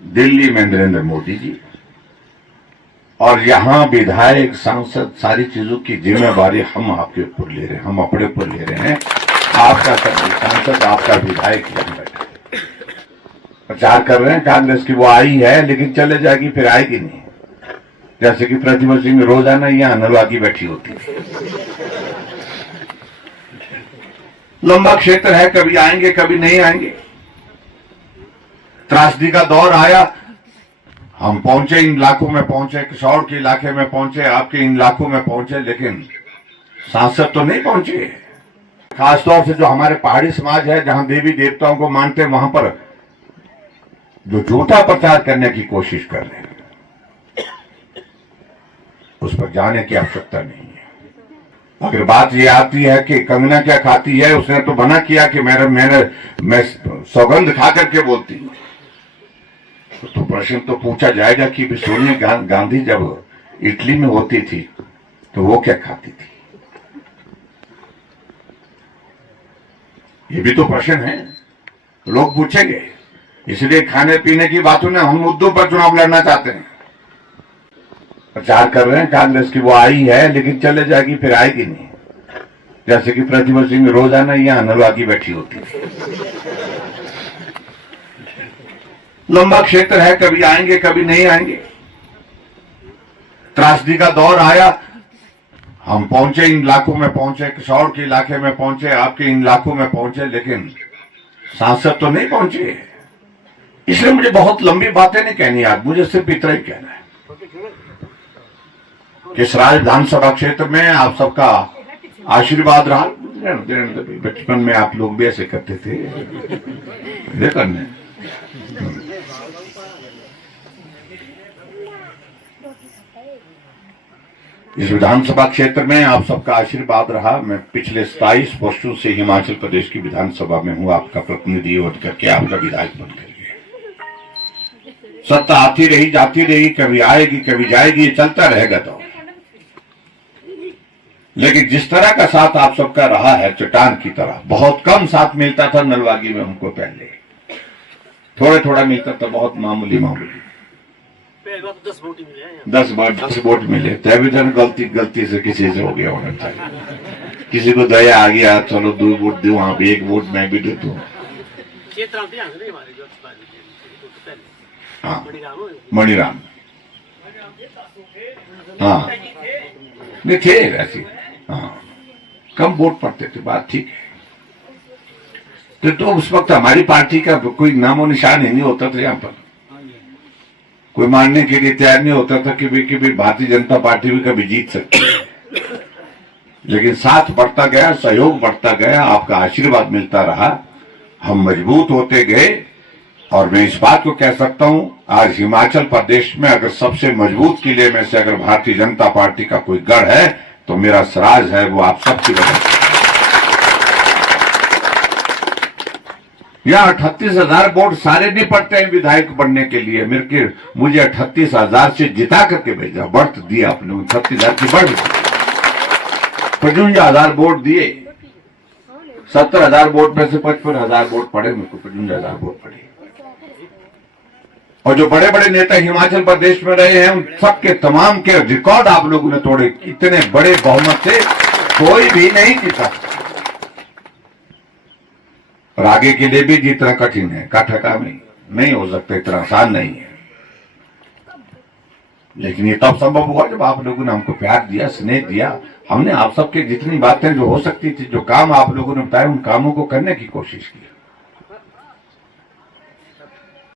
दिल्ली में नरेंद्र मोदी जी, और यहाँ विधायक सांसद सारी चीजों की जिम्मेवारी हम आपके ऊपर ले रहे हैं, हम अपने ऊपर ले रहे हैं। आपका सांसद, आपका विधायक यहाँ बैठा है, प्रचार कर रहे हैं कांग्रेस की, वो आई है लेकिन चले जाएगी, फिर आएगी नहीं। जैसे कि प्रतिभा सिंह रोजाना यहाँ नलवा की बैठी होती है। लंबा क्षेत्र है, कभी आएंगे कभी नहीं आएंगे। त्रासदी का दौर आया, हम पहुंचे, इन इलाकों में पहुंचे, किशोर के इलाके में पहुंचे, आपके इन इलाकों में पहुंचे, लेकिन सांसद तो नहीं पहुंचे। खासतौर से जो हमारे पहाड़ी समाज है, जहां देवी देवताओं को मानते हैं, वहां पर जो झूठा प्रचार करने की कोशिश कर रहे हैं, उस पर जाने की आवश्यकता नहीं है। अगर बात ये आती है कि कंगना क्या खाती है, उसने तो मना किया कि मैं सौगंध खा करके बोलती हूं, तो प्रश्न तो पूछा जाएगा कि सोनिया गांधी जब इटली में होती थी तो वो क्या खाती थी। ये भी तो प्रश्न है, लोग पूछेंगे। इसलिए खाने पीने की बातों ने हम मुद्दों पर चुनाव लड़ना चाहते हैं। प्रचार कर रहे हैं कांग्रेस की, वो आई है लेकिन चले जाएगी, फिर आएगी नहीं। जैसे कि प्रतिभा सिंह रोजाना यहाँ नलवा की बैठी होती है। लंबा क्षेत्र है, कभी आएंगे कभी नहीं आएंगे। त्रासदी का दौर आया, हम पहुंचे, इन इलाकों में पहुंचे, किशोर के इलाके में पहुंचे, आपके इन इलाकों में पहुंचे, लेकिन सांसद तो नहीं पहुंचे। इसलिए मुझे बहुत लंबी बातें नहीं कहनी आज, मुझे सिर्फ इतना ही कहना है कि सराय विधानसभा क्षेत्र में आप सबका आशीर्वाद रहा। बचपन में आप लोग भी ऐसे करते थे, करने इस विधानसभा क्षेत्र में आप सबका आशीर्वाद रहा। मैं पिछले 27 वर्षों से हिमाचल प्रदेश की विधानसभा में हूं, आपका प्रतिनिधि होकर करके, आपका विधायक बनकर। सत्ता आती रही जाती रही, कभी आएगी कभी जाएगी, ये चलता रहेगा। तो लेकिन जिस तरह का साथ आप सबका रहा है, चट्टान की तरह, बहुत कम साथ मिलता था नलवागी में हमको, पहले थोड़ा मिलता था, बहुत मामूली 10 वोट मिले। तभी तो गलती से किसी से हो गया होना चाहिए। किसी को दया आ गया, चलो 2 वोट दो, वहां पे 1 वोट मैं भी देता हूँ। हाँ, मणिराम, हाँ नहीं थे ऐसे, हाँ कम वोट पड़ते थे, बात ठीक है। तो उस वक्त हमारी पार्टी का कोई नामो निशान ही नहीं होता था, यहाँ पर कोई मानने के लिए तैयार नहीं होता था कि भी भारतीय जनता पार्टी भी कभी जीत सकती है। लेकिन साथ बढ़ता गया, सहयोग बढ़ता गया, आपका आशीर्वाद मिलता रहा, हम मजबूत होते गए। और मैं इस बात को कह सकता हूं, आज हिमाचल प्रदेश में अगर सबसे मजबूत किले में से अगर भारतीय जनता पार्टी का कोई गढ़ है तो मेरा सराज है, वो आप सबकी वजह से। यहाँ 38,000 वोट सारे नहीं पड़ते हैं विधायक बनने के लिए। मुझे 38,000 से जिता करके भेजा, बढ़त दिया आपने, 38,000 की बढ़, 55,000 वोट दिए। 70,000 वोट में से 55,000 वोट पड़े, मेरे को 55,000 वोट पड़े। और जो बड़े बड़े नेता हिमाचल प्रदेश में रहे हैं, उन सबके तमाम के रिकॉर्ड आप लोगों ने तोड़े। इतने बड़े बहुमत से कोई भी नहीं जीता, और आगे के लिए भी जीतना कठिन है, काठा काम नहीं हो सकता, इतना आसान नहीं है। लेकिन ये तब संभव हुआ जब आप लोगों ने हमको प्यार दिया, स्नेह दिया। हमने आप सबके जितनी बातें जो हो सकती थी, जो काम आप लोगों ने बताए, उन कामों को करने की कोशिश की।